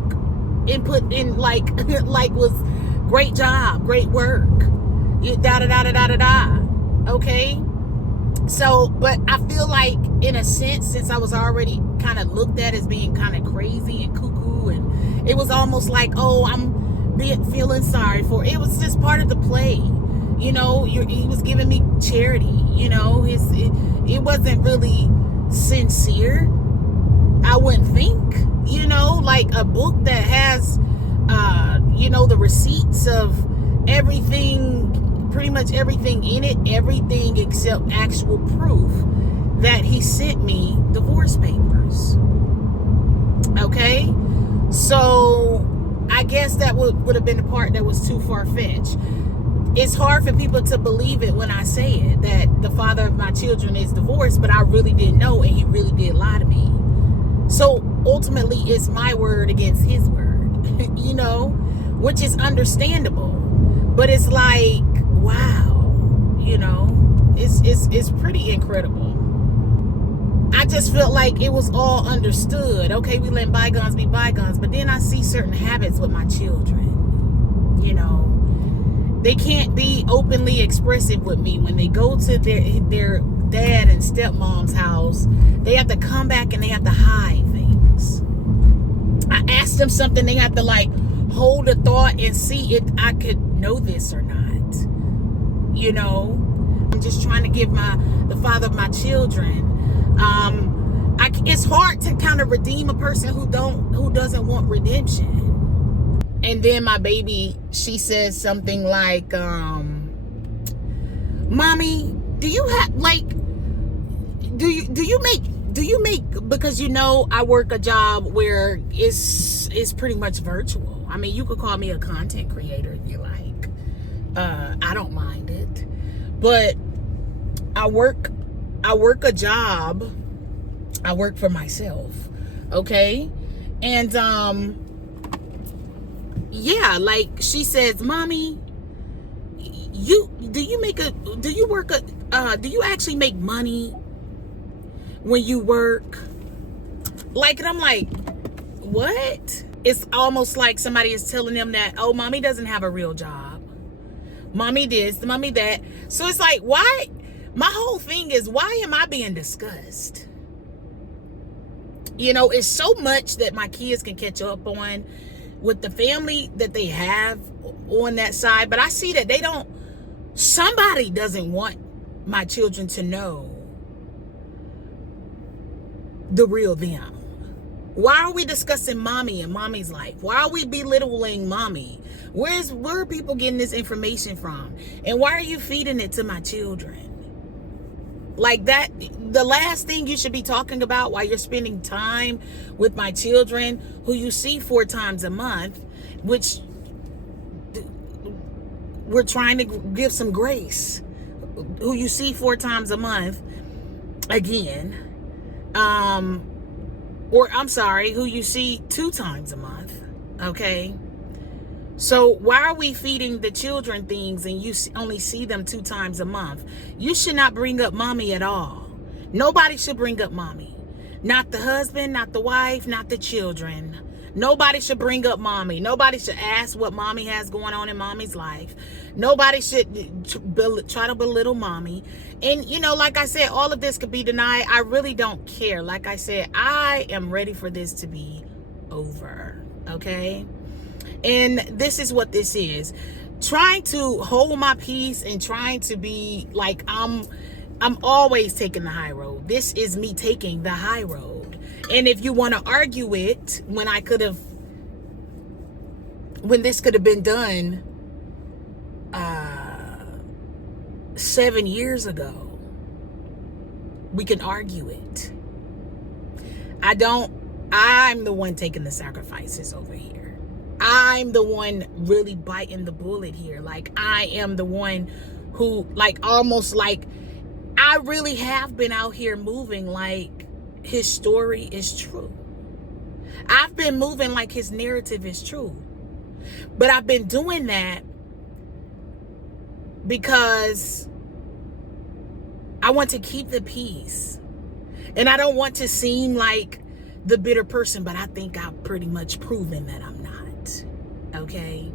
and put in like was great job, great work. Okay. So, but I feel like in a sense, since I was already kind of looked at as being kind of crazy and cuckoo, and it was almost like, oh, I'm feeling sorry for it. It was just part of the play. You know, he was giving me charity. You know, it wasn't really sincere. I wouldn't think, you know, like a book that has you know, the receipts of everything, pretty much everything in it, everything except actual proof that he sent me divorce papers. Okay, so I guess that would have been the part that was too far-fetched. It's hard for people to believe it when I say it, that the father of my children is divorced, but I really didn't know, and he really did lie to me. So ultimately, it's my word against his word, you know, which is understandable. But it's like, wow, you know, it's pretty incredible. I just felt like it was all understood. Okay, we let bygones be bygones, but then I see certain habits with my children, you know. They can't be openly expressive with me when they go to their dad and stepmom's house. They have to come back and they have to hide things. I asked them something, they have to like hold a thought and see if I could know this or not. You know, I'm just trying to give the father of my children. It's hard to kind of redeem a person who doesn't want redemption. And then my baby, she says something like, "Mommy, do you have like, do you make, because you know I work a job where it's pretty much virtual. I mean, you could call me a content creator if you like. I don't mind it, but I work a job. I work for myself, okay? And yeah, like she says, Mommy, do you actually make money when you work? Like, and I'm like, what? It's almost like somebody is telling them that, oh, Mommy doesn't have a real job. Mommy this, Mommy that. So it's like, why? My whole thing is, why am I being discussed? You know, it's so much that my kids can catch up on with the family that they have on that side. But I see that somebody doesn't want my children to know the real them. Why are we discussing Mommy and Mommy's life? Why are we belittling Mommy? Where are people getting this information from? And why are you feeding it to my children? Like that, the last thing you should be talking about while you're spending time with my children, who you see 4 times a month, which we're trying to give some grace, who you see 4 times a month, again, or I'm sorry, who you see 2 times a month, okay? So why are we feeding the children things and you only see them 2 times a month? You should not bring up Mommy at all. Nobody should bring up Mommy. Not the husband, not the wife, not the children. Nobody should bring up Mommy. Nobody should ask what Mommy has going on in Mommy's life. Nobody should try to belittle Mommy. And, you know, like I said, all of this could be denied. I really don't care. Like I said, I am ready for this to be over, okay? And this is what this is. Trying to hold my peace and trying to be like I'm always taking the high road. This is me taking the high road. And if you want to argue it, when this could have been done 7 years ago, we can argue it. I'm the one taking the sacrifices over here. I'm the one really biting the bullet here. Like, I am the one who, like, almost like I really have been out here moving like his story is true. I've been moving like his narrative is true. But I've been doing that because I want to keep the peace. And I don't want to seem like the bitter person, but I think I've pretty much proven that I'm not. Okay?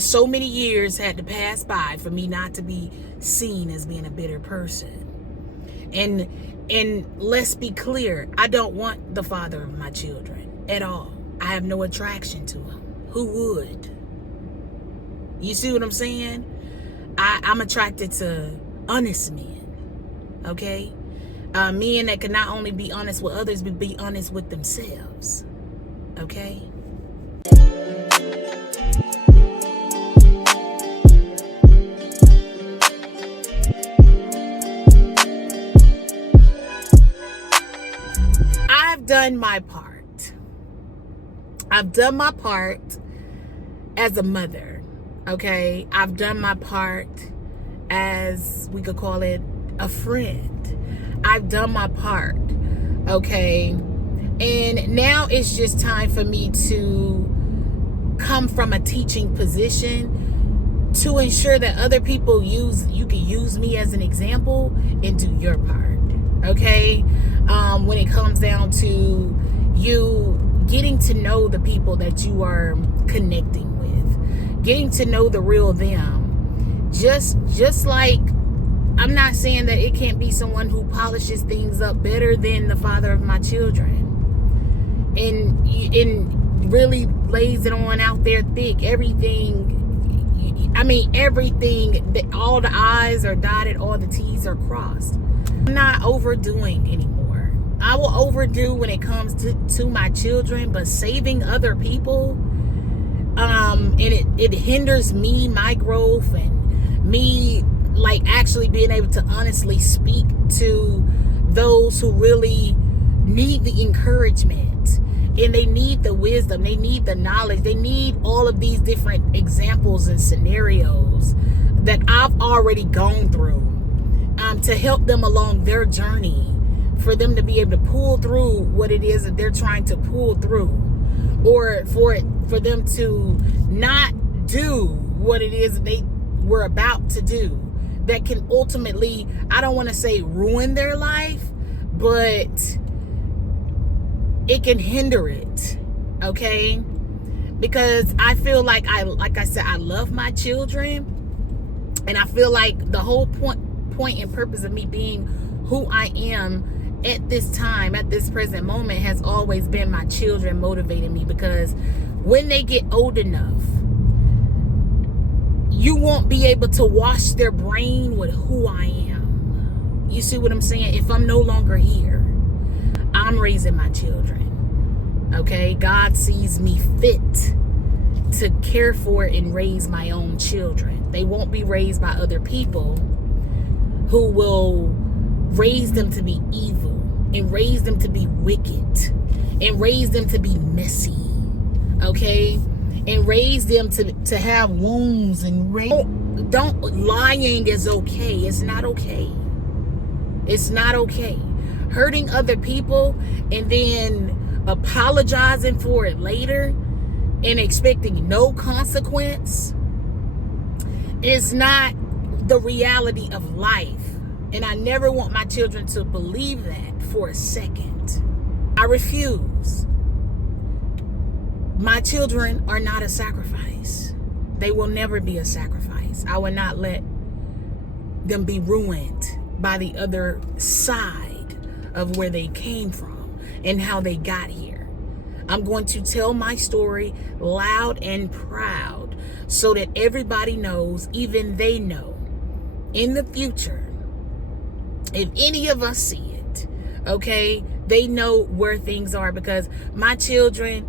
So many years had to pass by for me not to be seen as being a bitter person. And let's be clear, I don't want the father of my children at all. I have no attraction to him. Who would? You see what I'm saying? I'm attracted to honest men. Okay? Men that can not only be honest with others, but be honest with themselves. Okay? I've done my part. I've done my part as a mother. Okay? I've done my part as, we could call it, a friend. I've done my part, okay? And now it's just time for me to come from a teaching position to ensure that other people you can use me as an example and do your part, okay? When it comes down to you getting to know the people that you are connecting with, getting to know the real them, just like, I'm not saying that it can't be someone who polishes things up better than the father of my children. And really lays it on out there thick. Everything, all the I's are dotted, all the T's are crossed. I'm not overdoing anymore. I will overdo when it comes to my children, but saving other people, and it hinders me, my growth, and me like actually being able to honestly speak to those who really need the encouragement, and they need the wisdom, they need the knowledge, they need all of these different examples and scenarios that I've already gone through, to help them along their journey, for them to be able to pull through what it is that they're trying to pull through, or for them to not do what it is that they were about to do, that can ultimately, I don't want to say ruin their life, but it can hinder it, okay? Because I feel like I said, I love my children, and I feel like the whole point and purpose of me being who I am at this time, at this present moment, has always been my children motivating me. Because when they get old enough, you won't be able to wash their brain with who I am. You see what I'm saying? If I'm no longer here, I'm raising my children, okay? God sees me fit to care for and raise my own children. They won't be raised by other people who will raise them to be evil, and raise them to be wicked, and raise them to be messy, okay? And raise them to have wounds, and don't lying is okay. It's not okay. It's not okay. Hurting other people and then apologizing for it later and expecting no consequence is not the reality of life. And I never want my children to believe that for a second. I refuse. My children are not a sacrifice. They will never be a sacrifice. I will not let them be ruined by the other side of where they came from and how they got here. I'm going to tell my story loud and proud so that everybody knows, even they know, in the future, if any of us see it, okay, they know where things are. Because my children,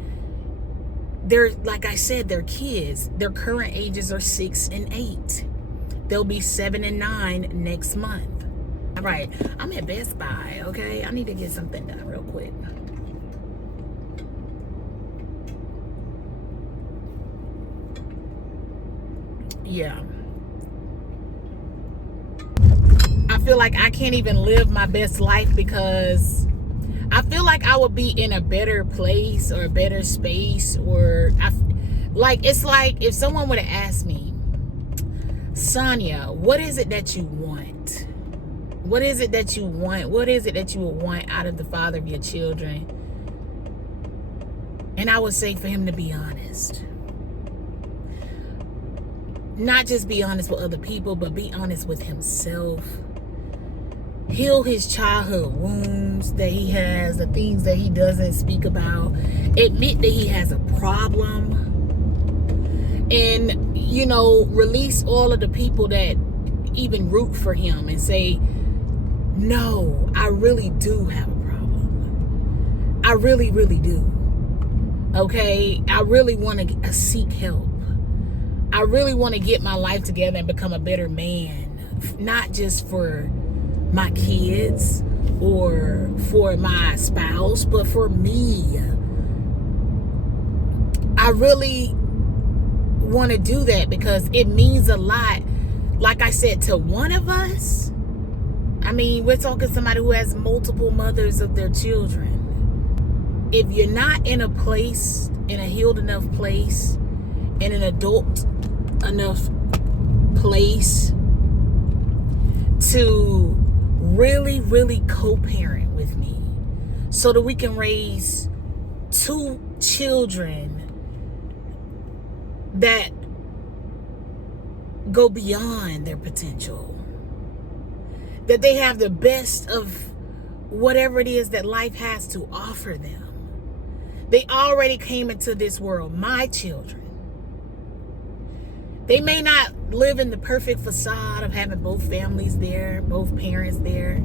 they're, like I said, they're kids. Their current ages are 6 and 8. They'll be 7 and 9 next month. All right, I'm at Best Buy, okay? I need to get something done real quick. Yeah. I feel like I can't even live my best life because I feel like I would be in a better place or a better space, or it's like if someone would have asked me, Sonya, what is it that you want? What is it that you want? What is it that you would want out of the father of your children? And I would say for him to be honest. Not just be honest with other people, but be honest with himself. Heal his childhood wounds that he has, the things that he doesn't speak about. Admit that he has a problem. And, release all of the people that even root for him and say, no, I really do have a problem. I really, really do. Okay? I really want to seek help. I really want to get my life together and become a better man. Not just for my kids or for my spouse, but for me. I really want to do that because it means a lot. Like I said, to one of us, we're talking somebody who has multiple mothers of their children. If you're not in a place, in a healed enough place, in an adult enough place to really, really co-parent with me so that we can raise 2 children that go beyond their potential, that they have the best of whatever it is that life has to offer them, They already came into this world, my children. They may not live in the perfect facade of having both families there, both parents there.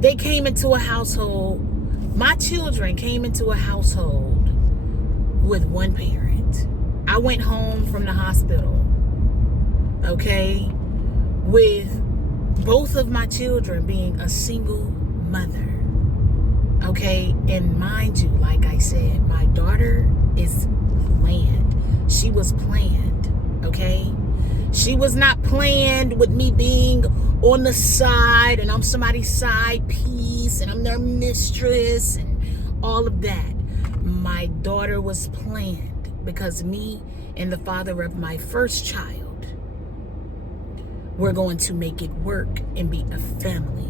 They came into a household, my children came into a household with one parent. I went home from the hospital, okay, with both of my children being a single mother, okay? And mind you, like I said, my daughter is planned. She was planned, okay? She was not planned with me being on the side and I'm somebody's side piece and I'm their mistress and all of that. My daughter was planned because me and the father of my first child, we're going to make it work and be a family,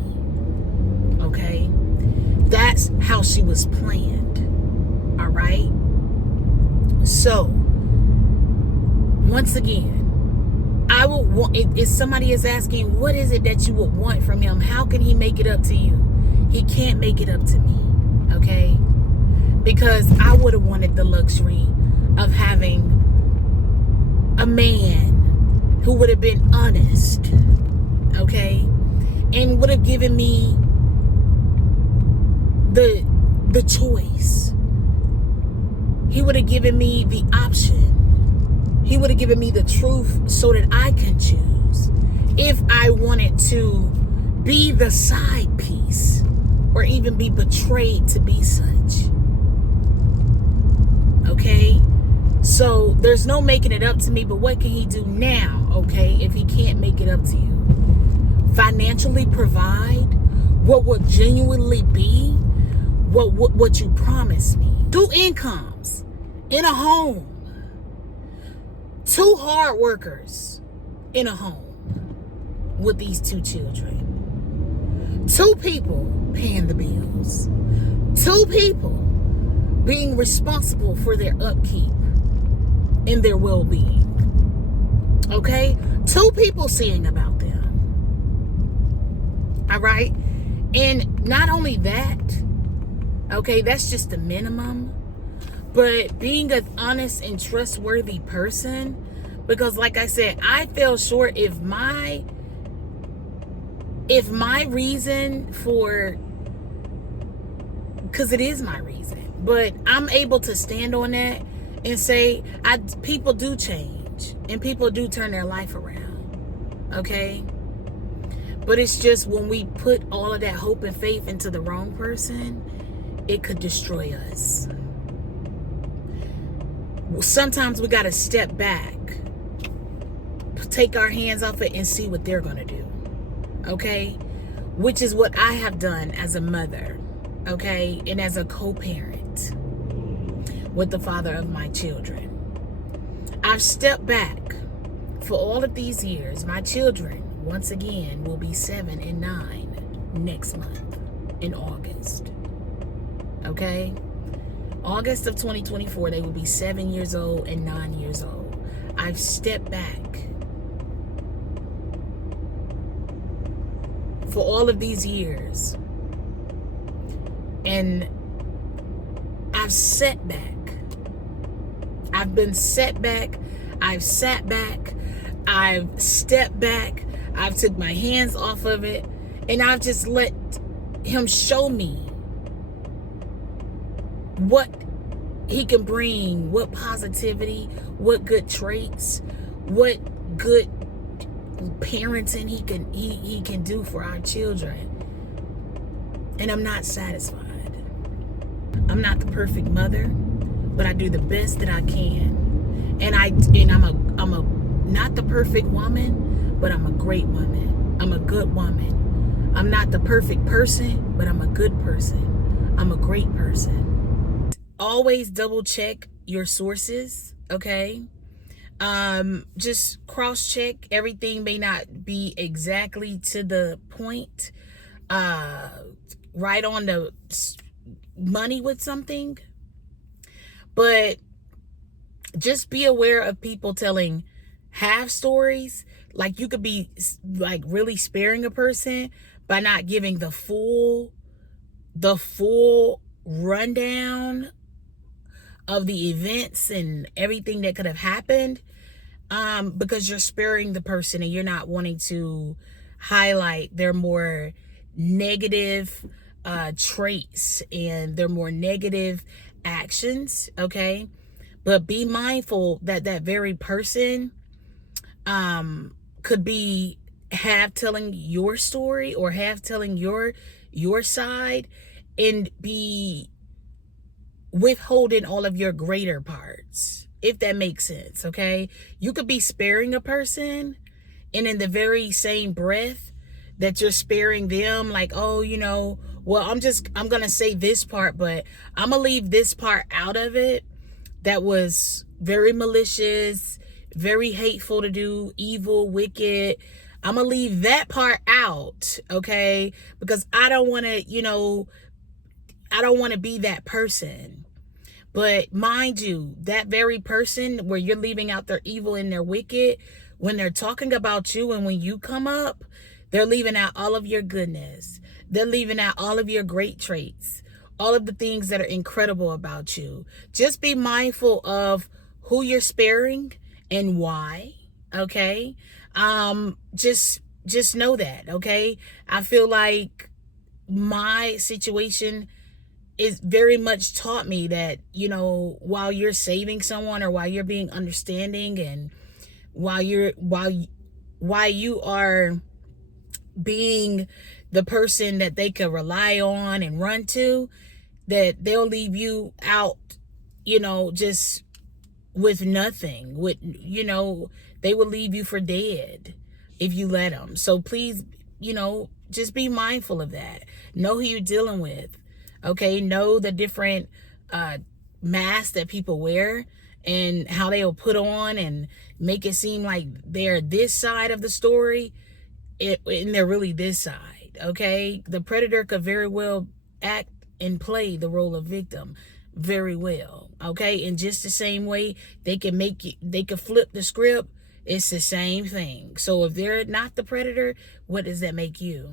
okay? That's how she was planned, all right? So, once again, I would want, if somebody is asking, what is it that you would want from him? How can he make it up to you? He can't make it up to me, okay? Because I would have wanted the luxury of having a man who would have been honest, okay, and would have given me the choice. He would have given me the option. He would have given me the truth so that I can choose if I wanted to be the side piece or even be betrayed to be such. Okay? So there's no making it up to me, but what can he do now, okay, if he can't make it up to you? Financially provide what will genuinely be what you promised me. 2 incomes in a home. 2 hard workers in a home with these 2 children. 2 people paying the bills. 2 people being responsible for their upkeep and their well-being. Okay? 2 people seeing about them. All right? And not only that, okay, that's just the minimum, but being an honest and trustworthy person, because like I said, I fell short. If my reason for, because it is my reason, but I'm able to stand on that and say, people do change and people do turn their life around, okay? But it's just when we put all of that hope and faith into the wrong person, it could destroy us. Sometimes we got to step back, take our hands off it and see what they're going to do, okay? Which is what I have done as a mother, okay? And as a co-parent with the father of my children. I've stepped back for all of these years. My children, once again, will be 7 and 9 next month in August. Okay? August of 2024, they will be 7 years old and 9 years old. I've stepped back for all of these years. And I've sat back. I've been set back. I've sat back. I've stepped back. I've took my hands off of it. And I've just let him show me what he can bring, what positivity, what good traits, what good parenting he can do for our children. And I'm not satisfied. I'm not the perfect mother, but I do the best that I can. And I'm a not the perfect woman, but I'm a great woman. I'm a good woman. I'm not the perfect person, but I'm a good person. I'm a great person. Always double check your sources, okay? Just cross check. Everything may not be exactly to the point, right on the money with something, but just be aware of people telling half stories. Like, you could be like really sparing a person by not giving the full rundown of the events and everything that could have happened, because you're sparing the person and you're not wanting to highlight their more negative traits and their more negative actions. Okay, but be mindful that that very person could be half telling your story or half telling your side, and be withholding all of your greater parts, if that makes sense. Okay, you could be sparing a person, and in the very same breath that you're sparing them, like, oh, well, I'm gonna say this part, but I'm gonna leave this part out of it that was very malicious, very hateful to do, evil, wicked. I'm gonna leave that part out, okay? Because I don't want to, I don't want to be that person. But mind you, that very person where you're leaving out their evil and their wicked, when they're talking about you and when you come up, they're leaving out all of your goodness. They're leaving out all of your great traits, all of the things that are incredible about you. Just be mindful of who you're sparing and why, okay? Just know that, okay? I feel like my situation is very much taught me that, while you're saving someone, or while you're being understanding, and while you are being the person that they could rely on and run to, that they'll leave you out, just with nothing, they will leave you for dead if you let them. So please, just be mindful of that. Know who you're dealing with. Okay, know the different masks that people wear and how they'll put on and make it seem like they're this side of the story, and they're really this side. Okay, the predator could very well act and play the role of victim very well. Okay, in just the same way they could flip the script. It's the same thing. So if they're not the predator, what does that make you?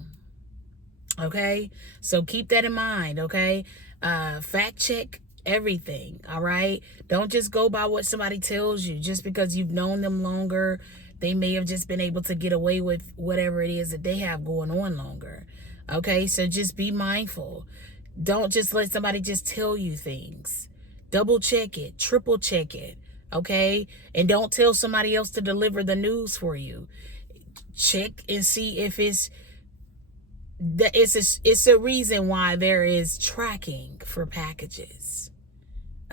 Okay, so keep that in mind. Okay, fact check everything. All right, don't just go by what somebody tells you. Just because you've known them longer, they may have just been able to get away with whatever it is that they have going on longer. Okay, so just be mindful. Don't just let somebody just tell you things. Double check it, triple check it. Okay, and don't tell somebody else to deliver the news for you. Check and see if it's a reason why there is tracking for packages.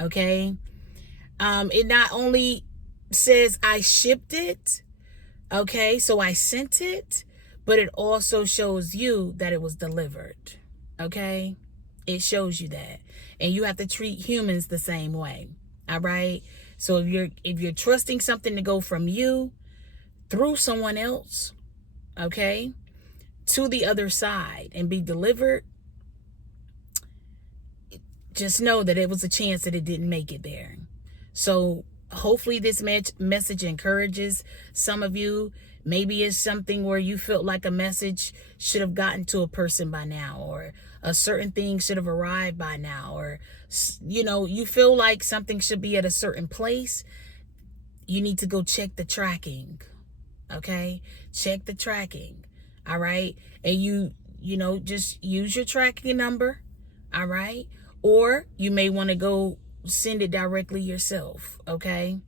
Okay, it not only says I shipped it, okay, so I sent it, but it also shows you that it was delivered. Okay, it shows you that, and you have to treat humans the same way. All right, so if you're trusting something to go from you through someone else, okay, to the other side and be delivered, just know that it was a chance that it didn't make it there. So hopefully this message encourages some of you. Maybe it's something where you felt like a message should have gotten to a person by now, or a certain thing should have arrived by now, or you feel like something should be at a certain place. You need to go check the tracking. Okay, check the tracking. All right, and you just use your tracking number. All right, or you may want to go send it directly yourself. Okay,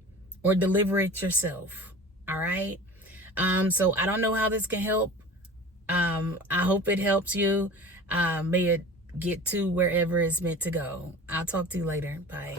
or deliver it yourself. All right. So I don't know how this can help. I hope it helps you. May it get to wherever it's meant to go. I'll talk to you later. Bye.